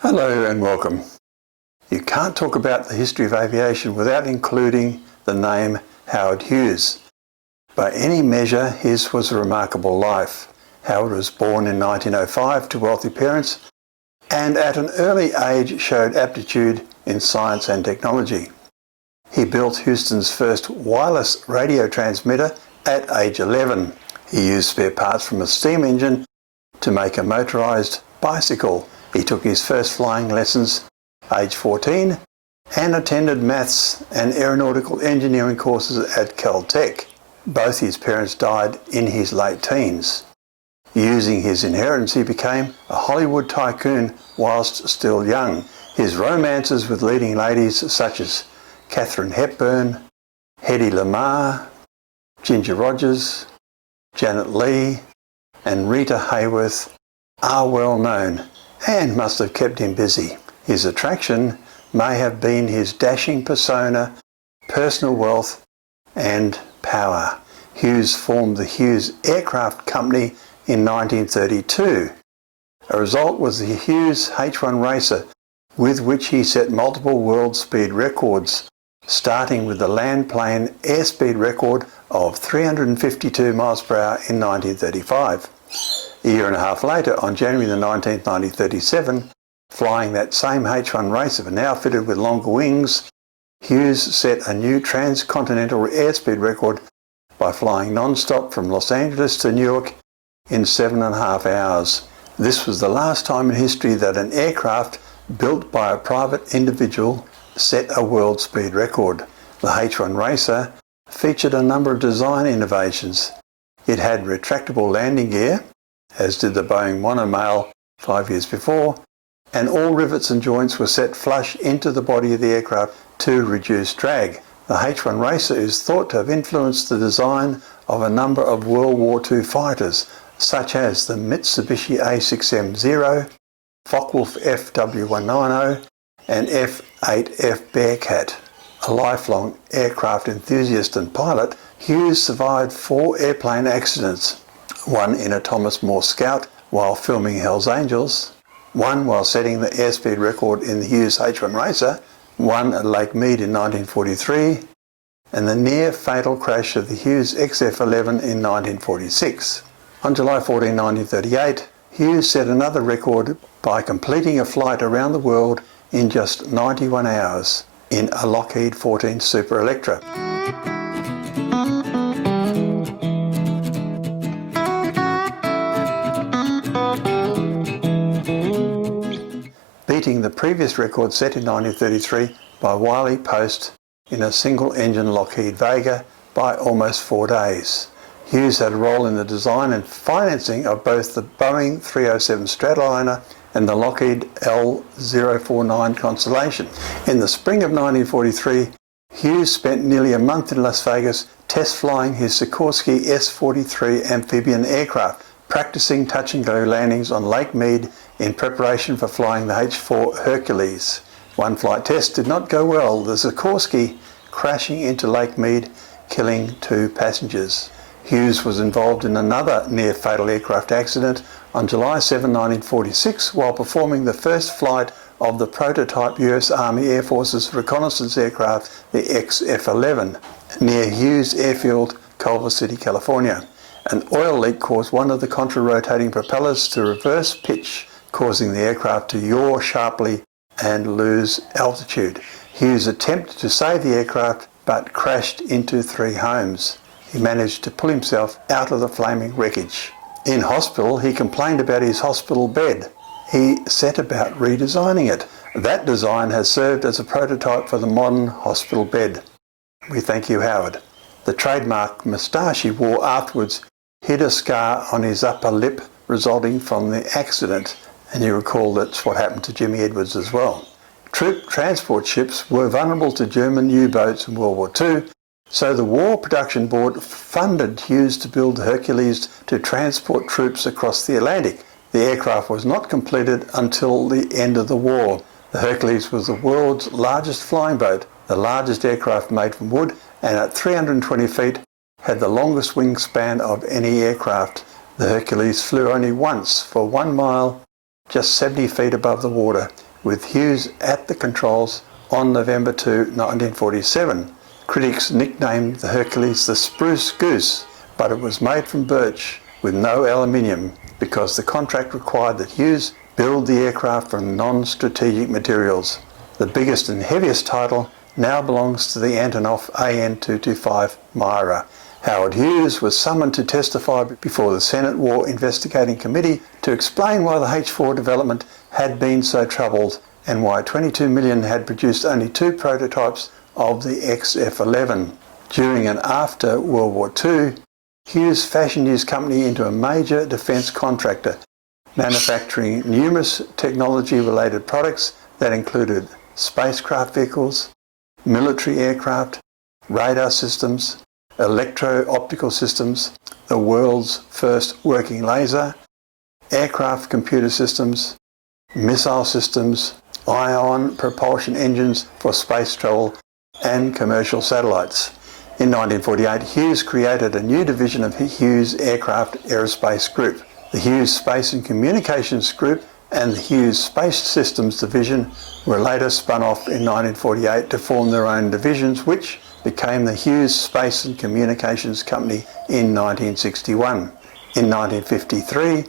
Hello and welcome. You can't talk about the history of aviation without including the name Howard Hughes. By any measure, his was a remarkable life. Howard was born in 1905 to wealthy parents and at an early age showed aptitude in science and technology. He built Houston's first wireless radio transmitter at age 11. He used spare parts from a steam engine to make a motorised bicycle. He took his first flying lessons age 14 and attended maths and aeronautical engineering courses at Caltech. Both his parents died in his late teens. Using his inheritance, he became a Hollywood tycoon whilst still young. His romances with leading ladies such as Katharine Hepburn, Hedy Lamarr, Ginger Rogers, Janet Leigh and Rita Hayworth are well known and must have kept him busy. His attraction may have been his dashing persona, personal wealth and power. Hughes formed the Hughes Aircraft Company in 1932. A result was the Hughes H-1 Racer, with which he set multiple world speed records, starting with the land plane airspeed record of 352 miles per hour in 1935. A year and a half later, on January the 19th, 1937, flying that same H-1 Racer but now fitted with longer wings, Hughes set a new transcontinental airspeed record by flying non-stop from Los Angeles to New York in 7.5 hours. This was the last time in history that an aircraft built by a private individual set a world speed record. The H-1 Racer featured a number of design innovations. It had retractable landing gear, as did the Boeing monomail 5 years before, and all rivets and joints were set flush into the body of the aircraft to reduce drag. The H-1 Racer is thought to have influenced the design of a number of World War II fighters, such as the Mitsubishi A6M-0, Focke-Wulf FW190 and F-8F Bearcat. A lifelong aircraft enthusiast and pilot, Hughes survived 4 airplane accidents, one in a Thomas More Scout while filming Hell's Angels, one while setting the airspeed record in the Hughes H-1 Racer, one at Lake Mead in 1943, and the near-fatal crash of the Hughes XF-11 in 1946. On July 14, 1938, Hughes set another record by completing a flight around the world in just 91 hours in a Lockheed 14 Super Electra. Beating the previous record set in 1933 by Wiley Post in a single-engine Lockheed Vega by almost 4 days. Hughes had a role in the design and financing of both the Boeing 307 Stratoliner and the Lockheed L-049 Constellation. In the spring of 1943, Hughes spent nearly a month in Las Vegas test flying his Sikorsky S-43 amphibian aircraft, practicing touch-and-go landings on Lake Mead in preparation for flying the H-4 Hercules. One flight test did not go well, the Sikorsky crashing into Lake Mead, killing 2 passengers. Hughes was involved in another near-fatal aircraft accident on July 7, 1946, while performing the first flight of the prototype US Army Air Force's reconnaissance aircraft, the XF-11, near Hughes Airfield, Culver City, California. An oil leak caused one of the contra-rotating propellers to reverse pitch, causing the aircraft to yaw sharply and lose altitude. Hughes attempted to save the aircraft but crashed into 3 homes. He managed to pull himself out of the flaming wreckage. In hospital, he complained about his hospital bed. He set about redesigning it. That design has served as a prototype for the modern hospital bed. We thank you, Howard. The trademark moustache he wore afterwards hid a scar on his upper lip resulting from the accident, and you recall that's what happened to Jimmy Edwards as well. Troop transport ships were vulnerable to German U-boats in World War II, so the War Production Board funded Hughes to build the Hercules to transport troops across the Atlantic. The aircraft was not completed until the end of the war. The Hercules was the world's largest flying boat, the largest aircraft made from wood, and at 320 feet had the longest wingspan of any aircraft. The Hercules flew only once for 1 mile, just 70 feet above the water. with Hughes at the controls on November 2, 1947. Critics nicknamed the Hercules the Spruce Goose, but it was made from birch with no aluminium because the contract required that Hughes build the aircraft from non-strategic materials. The biggest and heaviest title now belongs to the Antonov AN-225 Myra. Howard Hughes was summoned to testify before the Senate War Investigating Committee to explain why the H-4 development had been so troubled and why 22 million had produced only 2 prototypes of the XF-11. During and after World War II, Hughes fashioned his company into a major defence contractor, manufacturing numerous technology-related products that included spacecraft vehicles, military aircraft, radar systems, electro-optical systems, the world's first working laser, aircraft computer systems, missile systems, ion propulsion engines for space travel, and commercial satellites. In 1948, Hughes created a new division of Hughes Aircraft Aerospace Group. The Hughes Space and Communications Group and the Hughes Space Systems Division were later spun off in 1948 to form their own divisions, which became the Hughes Space and Communications Company in 1961. In 1953,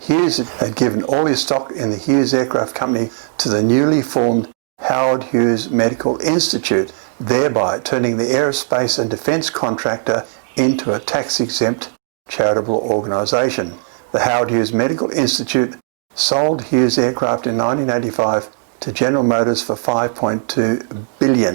Hughes had given all his stock in the Hughes Aircraft Company to the newly formed Howard Hughes Medical Institute, thereby turning the aerospace and defence contractor into a tax-exempt charitable organisation. The Howard Hughes Medical Institute sold Hughes aircraft in 1985 to General Motors for $5.2 billion.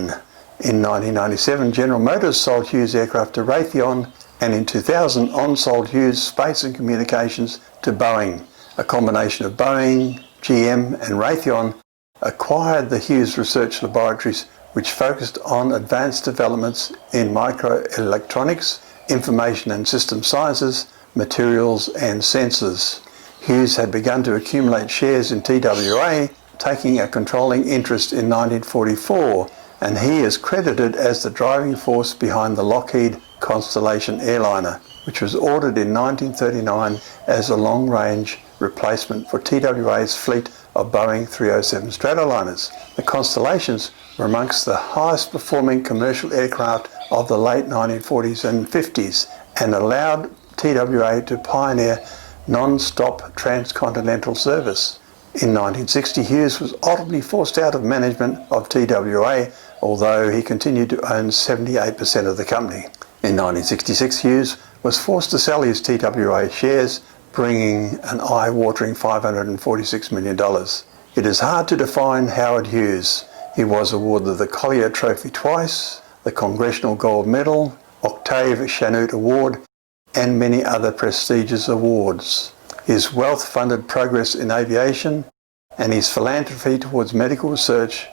In 1997, General Motors sold Hughes aircraft to Raytheon, and in 2000, on-sold Hughes Space and Communications to Boeing. A combination of Boeing, GM and Raytheon acquired the Hughes Research Laboratories, which focused on advanced developments in microelectronics, information and system sciences, materials and sensors. Hughes had begun to accumulate shares in TWA, taking a controlling interest in 1944, and he is credited as the driving force behind the Lockheed Constellation airliner, which was ordered in 1939 as a long-range replacement for TWA's fleet of Boeing 307 Stratoliners. The Constellations were amongst the highest performing commercial aircraft of the late 1940s and 50s and allowed TWA to pioneer non-stop transcontinental service. In 1960, Hughes was ultimately forced out of management of TWA, although he continued to own 78% of the company. In 1966, Hughes was forced to sell his TWA shares, bringing an eye-watering $546 million. It is hard to define Howard Hughes. He was awarded the Collier Trophy twice, the Congressional Gold Medal, Octave Chanute Award, and many other prestigious awards. His wealth funded progress in aviation, and his philanthropy towards medical research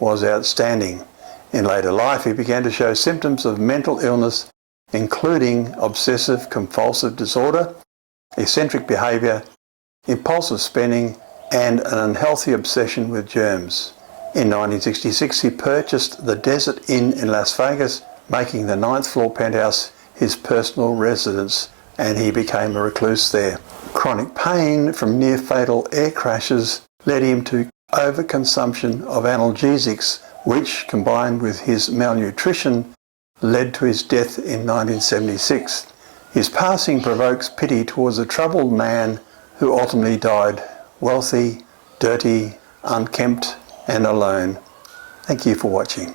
was outstanding. In later life, he began to show symptoms of mental illness, including obsessive compulsive disorder, eccentric behaviour, impulsive spending, and an unhealthy obsession with germs. In 1966, he purchased the Desert Inn in Las Vegas, making the 9th floor penthouse his personal residence, and he became a recluse there. Chronic pain from near-fatal air crashes led him to overconsumption of analgesics, which, combined with his malnutrition, led to his death in 1976. His passing provokes pity towards a troubled man who ultimately died wealthy, dirty, unkempt, and alone. Thank you for watching.